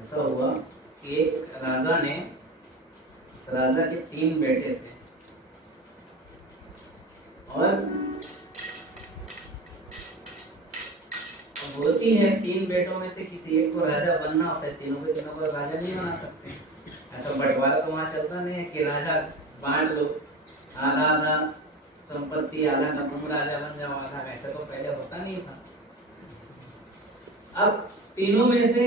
ऐसा हुआ कि एक राजा ने, इस राजा के 3 बेटे थे और होती है 3 बेटों में से किसी एक को राजा बनना होता है। तीनों को राजा नहीं बना सकते। ऐसा बंटवारा तो वहां चलता नहीं है कि राजा बांट लो, आधा आधा संपत्ति, आधा का तुम राजा बन जाओ, आधा का। ऐसा तो पहले होता नहीं था। अब तीनों में से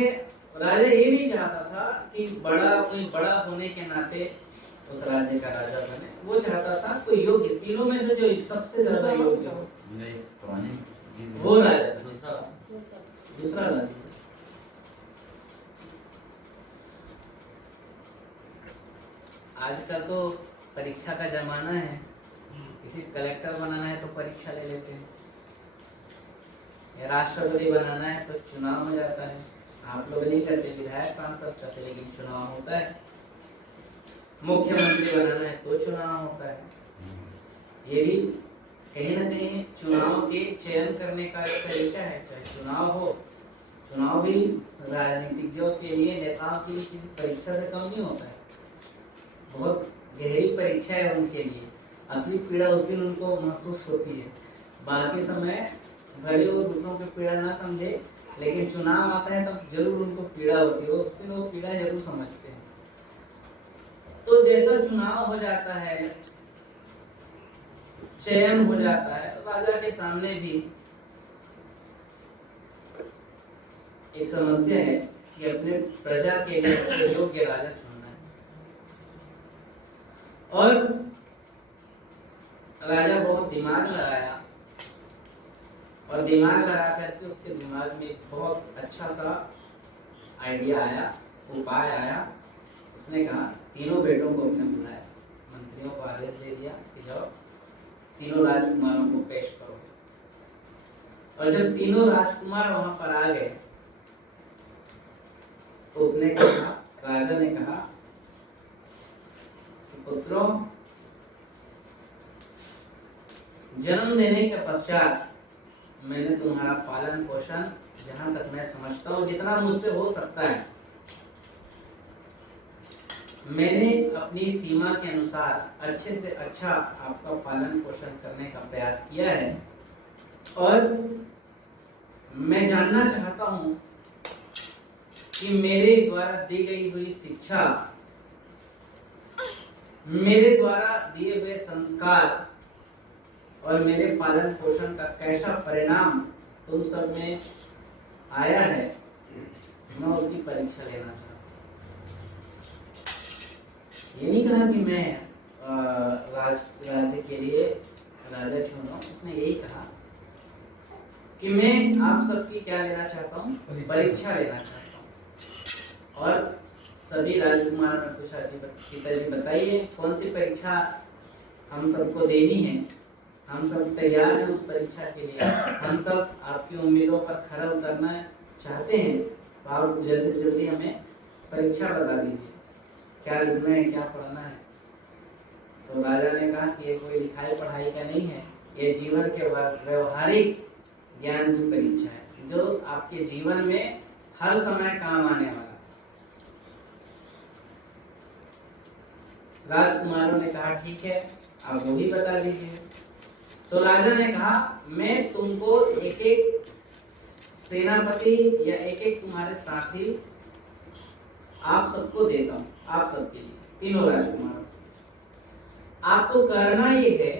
राजा ये नहीं चाहता था कि कोई बड़ा होने के नाते उस राज्य का राजा बने। वो चाहता था कोई योग्य, तीनों में से जो सबसे ज्यादा योग्य हो वो राजा, दूसरा राजा। आजकल तो परीक्षा का जमाना है, किसी कलेक्टर बनाना है तो परीक्षा ले लेते हैं, या राष्ट्रपति बनाना है तो चुनाव में जाता है। आप लोग नहीं करते, विधायक सांसद करते, लेकिन चुनाव होता है। मुख्यमंत्री बनाना है तो चुनाव होता है। ये भी कहीं ना कहीं चुनाव के चयन करने का एक तरीका है। चाहे चुनाव हो, चुनाव भी राजनीतिज्ञों के लिए, नेताओं के लिए किसी परीक्षा से कम नहीं होता है। बहुत गहरी परीक्षा है उनके लिए। असली पीड़ा उस दिन उनको महसूस होती है। बाकी समय भले वो दूसरों की पीड़ा ना समझे, लेकिन चुनाव आता है तब जरूर उनको पीड़ा होती है। उस दिन वो पीड़ा जरूर समझते हैं। तो जैसा चुनाव हो जाता है, चयन हो जाता है, राजा के सामने भी एक समस्या है कि अपने प्रजा के लिए योग्य राजा चुनना है। और राजा बहुत दिमाग लगाया, और दिमाग लगा करके उसके दिमाग में एक बहुत अच्छा सा आइडिया आया, उपाय आया। उसने कहा, तीनों बेटों को उसने बुलाया, मंत्रियों को आदेश दे दिया कि जाओ तीनों राजकुमारों को पेश करो। और जब तीनों राजकुमार वहां पर आ गए तो उसने कहा, राजा ने कहा, पुत्रों, जन्म देने के पश्चात मैंने तुम्हारा पालन पोषण, जहां तक मैं समझता हूँ, जितना मुझसे हो सकता है, मैंने अपनी सीमा के अनुसार अच्छे से अच्छा आपका पालन पोषण करने का प्रयास किया है। और मैं जानना चाहता हूं कि मेरे द्वारा दी गई हुई शिक्षा, मेरे द्वारा दिए हुए संस्कार और मेरे पालन पोषण का कैसा परिणाम तुम सब में आया है, मैं उसकी परीक्षा लेना चाहता हूं। ये नहीं कहा कि मैं राज्य के लिए राजा चुन रहा हूं। उसने यही कहा कि मैं आप सबकी क्या लेना चाहता हूँ, परीक्षा लेना चाहता हूँ। और सभी राजकुमारों ने पूछा, पिताजी बताइए कौन सी परीक्षा हम सबको देनी है। हम सब तैयार हैं उस परीक्षा के लिए। हम सब आपकी उम्मीदों पर खरा उतरना चाहते हैं। तो आप जल्दी से जल्दी हमें परीक्षा बता दीजिए, क्या लिखना है, क्या पढ़ना है। तो राजा ने कहा कि ये कोई लिखाई पढ़ाई का नहीं है, ये जीवन के व्यवहारिक ज्ञान की परीक्षा है, जो आपके जीवन में हर समय काम आने वाला। राजकुमारों ने कहा, ठीक है, आप वो भी बता दीजिए। तो राजा ने कहा, मैं तुमको एक एक सेनापति या एक एक तुम्हारे साथी आप सबको देता हूं, आप सबके लिए, तीनों राजकुमारों। आपको करना ये है,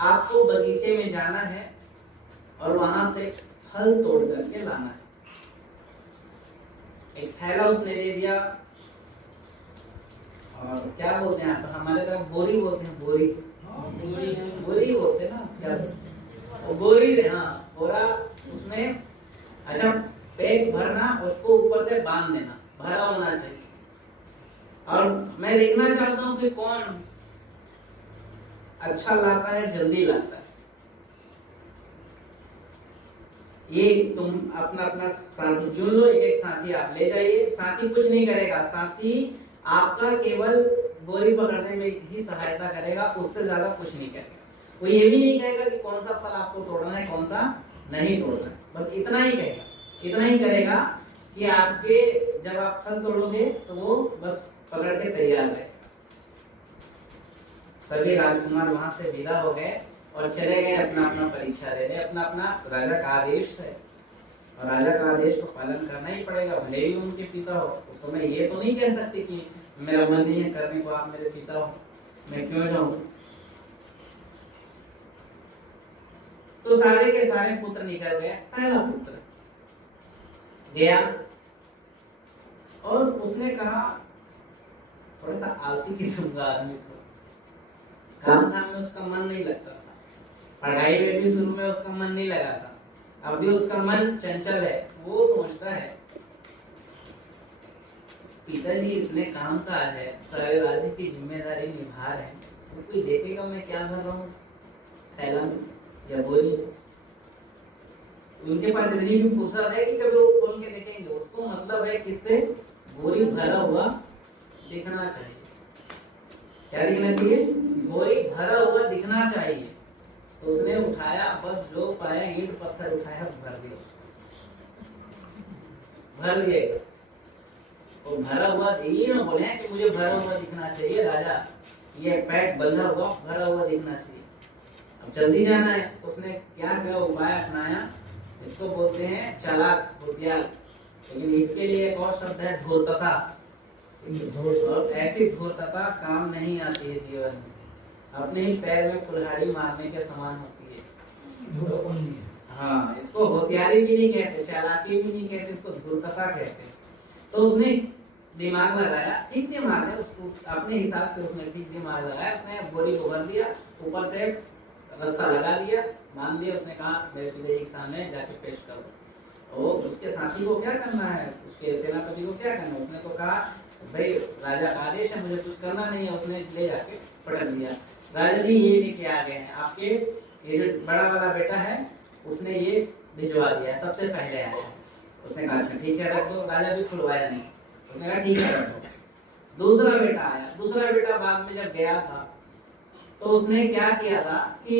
आपको बगीचे में जाना है और वहां से फल तोड़ करके लाना है। एक थैला उसने दे दिया, और क्या बोलते हैं आप, हमारे तरफ बोरी बोलते हैं, बोरी बोरी बोलते हैं ना, क्या वो बोरी दे, हाँ, बोरा उसने। अच्छा, पेट भरना, उसको ऊपर से बांध देना, भरा होना चाहिए। और मैं देखना चाहता हूं कि कौन अच्छा लाता है, जल्दी लाता है। ये तुम अपना अपना साथी चुन लो, एक एक साथी आप ले जाइए। साथी कुछ नहीं करेगा, साथी आपका केवल बोरी पकड़ने में ही सहायता करेगा, उससे ज्यादा कुछ नहीं करेगा। वो ये भी नहीं कहेगा कि कौन सा फल आपको तोड़ना है, कौन सा नहीं तोड़ना है, बस इतना ही कहेगा। इतना ही करेगा कि आपके जब आप फल तोड़ोगे तो वो बस पकड़ के तैयार है। सभी राजकुमार वहां से विदा हो गए और चले गए अपना अपना परीक्षा देने। अपना अपना राजा का आदेश है और राजा का आदेश को पालन करना ही पड़ेगा, भले ही उनके पिता हो। उस समय ये तो नहीं कह सकते कि मेरा मन नहीं है करने को, आप मेरे पिता हो, मैं क्यों जाऊं। तो सारे के सारे पुत्र निकल गए। पहला पुत्र गया और उसने कहा, थोड़ा सा आलसी किस्म का आदमी था, काम धाम में उसका मन नहीं लगता था, पढ़ाई में भी शुरू में उसका मन नहीं लगा था, अब भी उसका मन चंचल है। वो सोचता है पिताजी इतने काम का है, सारे राज्य की जिम्मेदारी निभा रहे हैं, तो कोई देखेगा मैं क्या भर रहा हूँ थैला में या बोरी। उनके पास इतनी भी फुर्सत है कि कभी वो खोल के देखेंगे। उसको मतलब है किससे बोरी भरा हुआ दिखना चाहिए। क्या दिखना चाहिए? बोरी भरा हुआ दिखना चाहिए। तो उसने उठाया, बस जो पाया ईंट पत्थर उठाया भर दिया उसको, भर दिएगा। तो भरा हुआ ये ना बोले कि मुझे भरा हुआ दिखना चाहिए राजा, ये पैक बंधा हुआ भरा हुआ दिखना चाहिए। अब जल्दी जाना है, उसने क्या उपाय अपनाया, इसको बोलते हैं चालाक, होशियार। लेकिन इसके लिए एक और शब्द है धूर्तता। और ऐसी धूर्तता काम नहीं आती है जीवन में, अपने ही पैर में कुल्हाड़ी मारने के समान होती है। हाँ, इसको होशियारी भी नहीं कहते, चालाकी भी नहीं कहते, इसको धूर्तता कहते। तो उसने दिमाग लगाया, ठीक दिमाग है उसको, अपने हिसाब से उसने ठीक दिमाग लगाया। उसने बोरी को भर दिया, ऊपर से रस्सा लगा दिया, मान लिया। उसने कहा मेरे पिताजी के सामने जाके पेश करो। और उसके साथी को क्या करना है, उसके सेनापति को क्या करना है? उसने तो कहा भाई राजा का आदेश है, मुझे कुछ करना नहीं है। उसने ले जाके पटक दिया। राजा जी ये लेके आ गए हैं आपके, ये जो बड़ा वाला बेटा है उसने ये भिजवा दिया है, सबसे पहले आया है। उसने कहा अच्छा ठीक है रख दो। राजा भी खुलवाया नहीं, उसने कहा ठीक है रख दो। दूसरा बेटा आया। दूसरा बेटा बाद में जब गया था तो उसने क्या किया था कि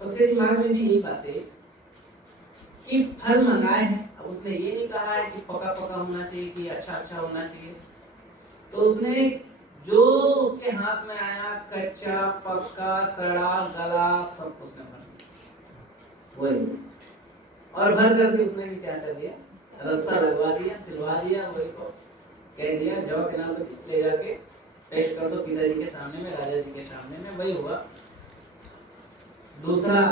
उसके दिमाग में भी यही बात है कि फल मंगाए हैं। अब उसने ये नहीं कहा है कि पका पका होना चाहिए कि अच्छा अच्छा होना चाहिए। तो उसने जो उसके हाथ में आया, कच्चा पक्का सड़ा गला सब उसने भर दिया वही। और भर करके उसने भी क्या कर दिया, रस्सा लगवा दिया, सिलवा दिया। वही को कह दिया जाओ सेनापति ले जाके पेश कर दो पिताजी के सामने में, राजा जी के सामने में। वही हुआ। दूसरा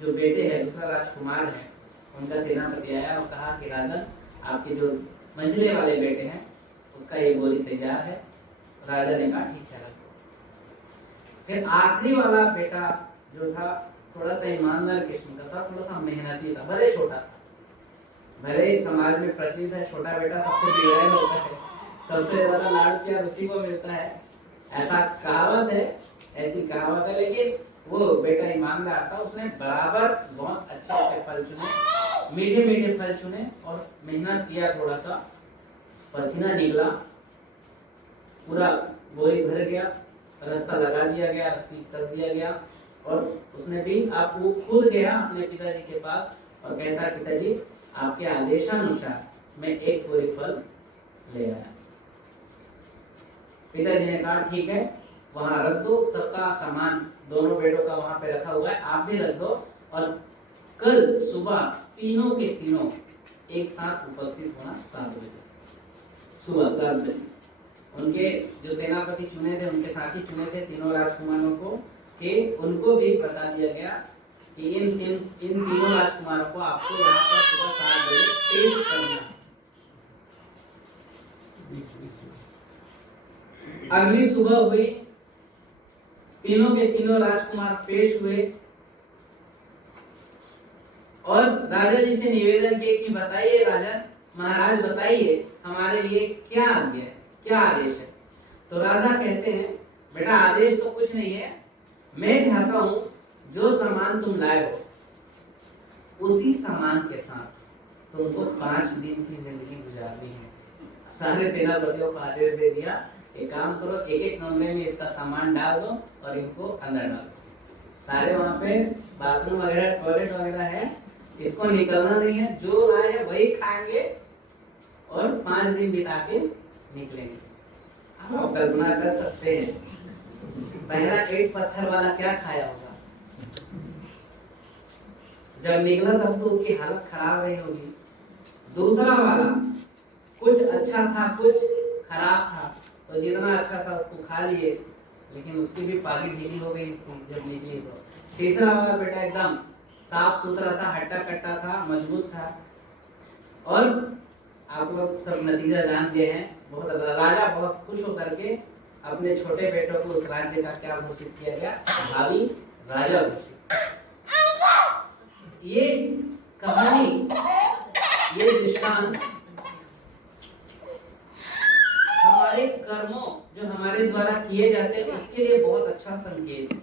जो बेटे है, दूसरा राजकुमार है, उनका सेनापति आया और कहा कि राजन आपके जो मंझले वाले बेटे हैं उसका ये बोली तैयार है। राजा ने कहा ठीक है रख दो। फिर आखिरी वाला बेटा जो था थोड़ा सा ईमानदार किस्म का था, थोड़ा सा मेहनती था, भले छोटा था, भले समाज में प्रचलित है छोटा बेटा सबसे बिगड़ैल होता है, सबसे ज्यादा लाड प्यार उसी को मिलता है, ऐसा कहावत है, ऐसी कहावत है। लेकिन वो बेटा ईमानदार था, उसने बराबर बहुत अच्छे अच्छे फल चुने, मीठे मीठे फल चुने और मेहनत किया। थोड़ा सा पसीना निकला, पूरा बोरी भर गया, रस्सा लगा दिया गया, रस्सी कस दिया गया। और उसने भी आप वो खुद गया अपने पिताजी के पास और कहता पिताजी आपके आदेशानुसार मैं एक बोरी फल ले आया। पिताजी ने कहा ठीक है वहां रख दो, सबका सामान दोनों बेटों का वहां पे रखा हुआ है, आप भी रख दो। और कल सुबह तीनों के तीनों एक साथ उपस्थित होना 7 बजे, सुबह 7 बजे। उनके जो सेनापति चुने थे, उनके साथी चुने थे तीनों राजकुमारों को, कि उनको भी बता दिया गया कि इन तीनों राजकुमारों को आपको यहाँ पर सुबह 7 बजे पेश करना है। अगली सुबह हुई, तीनों के तीनों राजकुमार पेश हुए और राजा जी से निवेदन किए कि बताइए राजा महाराज, बताइए हमारे लिए क्या आज्ञा है, क्या आदेश है। तो राजा कहते हैं बेटा आदेश तो कुछ नहीं है, मैं चाहता हूं जो सामान तुम लाए हो उसी सामान के साथ तुमको 5 दिन की जिंदगी गुजारनी है। सारे सेनापतियों को आदेश दे दिया एक काम करो, एक एक कमरे में इसका सामान डाल दो और इनको अंदर डाल दो। सारे वहां पे बाथरूम वगैरह टॉयलेट वगैरह है, इसको निकलना नहीं है, जो आए है वही खाएंगे और 5 दिन बिता के निकलेंगे। आप कल्पना कर सकते हैं पहला ईंट पत्थर वाला क्या खाया होगा, जब निकला तब तो उसकी हालत खराब नहीं होगी। दूसरा वाला कुछ अच्छा था कुछ खराब था, तो जितना अच्छा था उसको खा लिए, लेकिन उसकी भी पाली ढीली हो गई थी जब निकली तो। तीसरा वाला बेटा एकदम साफ सुथरा था, हट्टा कट्टा था, मजबूत था। और आप लोग सब नतीजा जान गए हैं। बहुत राजा बहुत खुश होकर के अपने छोटे बेटों को उस राज्य का क्या घोषित किया गया, भावी राजा घोषित। ये कहानी, ये दृष्टांत हमारे कर्मों जो हमारे द्वारा किए जाते हैं उसके लिए बहुत अच्छा संकेत है।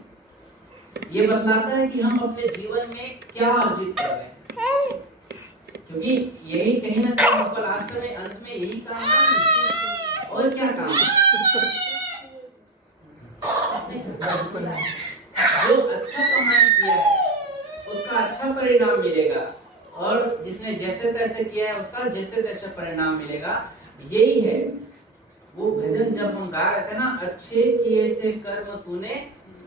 ये बतलाता है कि हम अपने जीवन में क्या अर्जित कर रहे हैं, क्योंकि यही कहीं ना कहीं ऊपर आजकल में अंत में यही काम है और क्या काम है। जो अच्छा कमाई किया है उसका अच्छा परिणाम मिलेगा, और जिसने जैसे तैसे किया है उसका जैसे तैसे परिणाम मिलेगा। यही है वो भजन जब हम गा रहे थे ना, अच्छे किए थे कर्म तूने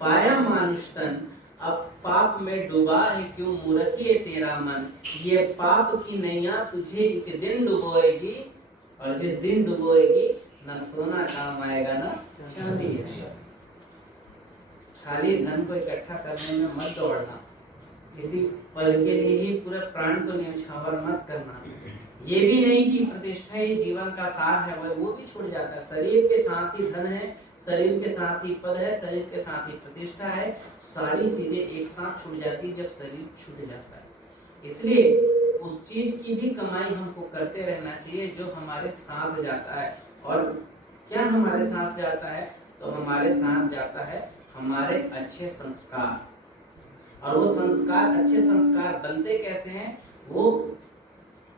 पाया मानुष तन, अब पाप में डूबा है क्यों मूर्खी है तेरा मन। ये पाप की नैया तुझे एक दिन डुबोएगी, और जिस दिन डुबोएगी न सोना काम आएगा न चांदी आएगा। खाली धन को इकट्ठा करने में मत दौड़ना, किसी पल के लिए ही पूरे प्राण को न्यौछावर मत करना। ये भी नहीं कि प्रतिष्ठा ही जीवन का सार है, वो भी छूट जाता है। शरीर के साथ ही धन है, शरीर के साथ ही पद है, शरीर के साथ ही प्रतिष्ठा है, सारी चीजें एक साथ छूट जाती है जब शरीर छूट जाता है। इसलिए उस चीज की भी कमाई हमको करते रहना चाहिए जो हमारे साथ जाता है। और क्या हमारे साथ जाता है, तो हमारे साथ जाता है हमारे अच्छे संस्कार। और वो संस्कार, अच्छे संस्कार बनते कैसे हैं, वो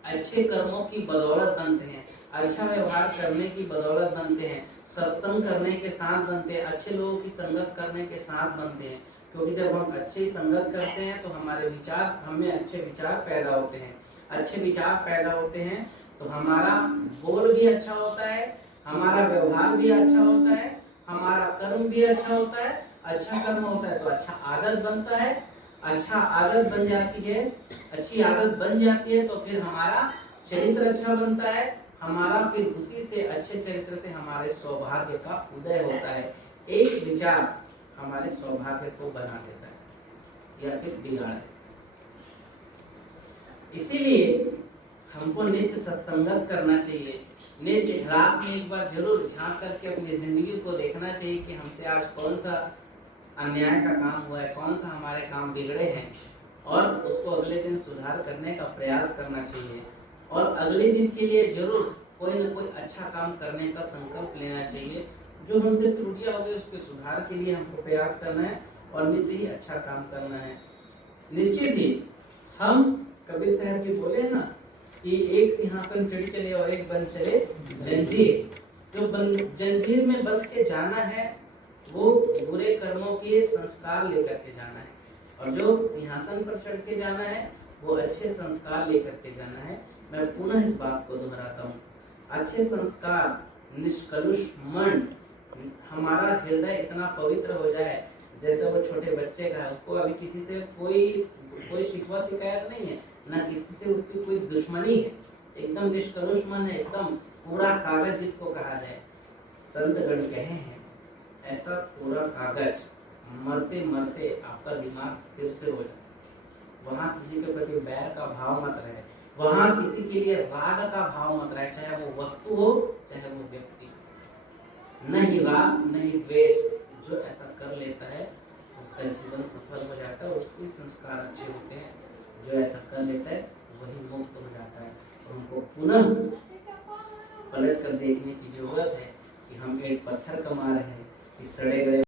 अच्छे कर्मों की बदौलत बनते हैं, अच्छा व्यवहार करने की बदौलत बनते हैं, सत्संग करने के साथ बनते हैं, अच्छे लोगों की संगत करने के साथ बनते हैं। क्योंकि जब हम अच्छी संगत करते हैं तो हमारे विचार, हमें अच्छे विचार पैदा होते हैं। अच्छे विचार पैदा होते हैं तो हमारा बोल भी अच्छा होता है, हमारा व्यवहार भी अच्छा होता है, हमारा कर्म भी अच्छा होता है। अच्छा कर्म होता है तो अच्छा आदत बनता है, अच्छा आदत बन जाती है, अच्छी आदत बन जाती है तो फिर हमारा चरित्र अच्छा बनता है, हमारा फिर उसी से अच्छे चरित्र से हमारे सौभाग्य का उदय होता है। एक विचार हमारे सौभाग्य को बना देता है या फिर बिगाड़ देता है। इसीलिए हमको नित्य सत्संगत करना चाहिए। नित्य रात में एक बार जरूर झांक करके अपनी जिंदगी को देखना चाहिए कि हमसे आज कौन सा अन्याय का काम हुआ है, कौन सा हमारे काम बिगड़े हैं, और उसको अगले दिन सुधार करने का प्रयास करना चाहिए। और अगले दिन के लिए जरूर कोई न कोई अच्छा काम करने का संकल्प लेना चाहिए। जो हमसे त्रुटियां हो गई उसके सुधार के लिए हमको प्रयास करना है और नित्य ही अच्छा काम करना है। निश्चित ही हम कबीर साहब जी बोले ना कि एक सिंहासन चढ़ी चले और एक बन चले जंजीर। जो जंजीर में बस के जाना है वो बुरे कर्मों के संस्कार लेकर के जाना है, और जो सिंहासन पर चढ़ के जाना है वो अच्छे संस्कार लेकर के जाना है। मैं पुनः इस बात को दोहराता हूँ, अच्छे संस्कार, निष्कलुष मन, हमारा हृदय इतना पवित्र हो जाए जैसे वो छोटे बच्चे का है, उसको अभी किसी से कोई शिकवा शिकायत नहीं है, ना किसी से उसकी कोई दुश्मनी है, एकदम निष्कलुष मन है, एकदम पूरा कागज जिसको कहा जाए। संतगण कहे हैं ऐसा पूरा कागज मरते मरते आपका दिमाग फिर से हो जाए। वहां किसी के प्रति बैर का भाव मत रहे, वहां किसी के लिए राग का भाव मत रहे, चाहे वो वस्तु हो चाहे वो व्यक्ति। नहीं राग नहीं द्वेष, जो ऐसा कर लेता है उसका जीवन सफल हो जाता है, उसके संस्कार अच्छे होते हैं। जो ऐसा कर लेता है वही मुक्त हो जाता है। उनको पुनः पलट कर देखने की जरूरत है कि हम एक पत्थर कमा रहे हैं, कि सड़े गए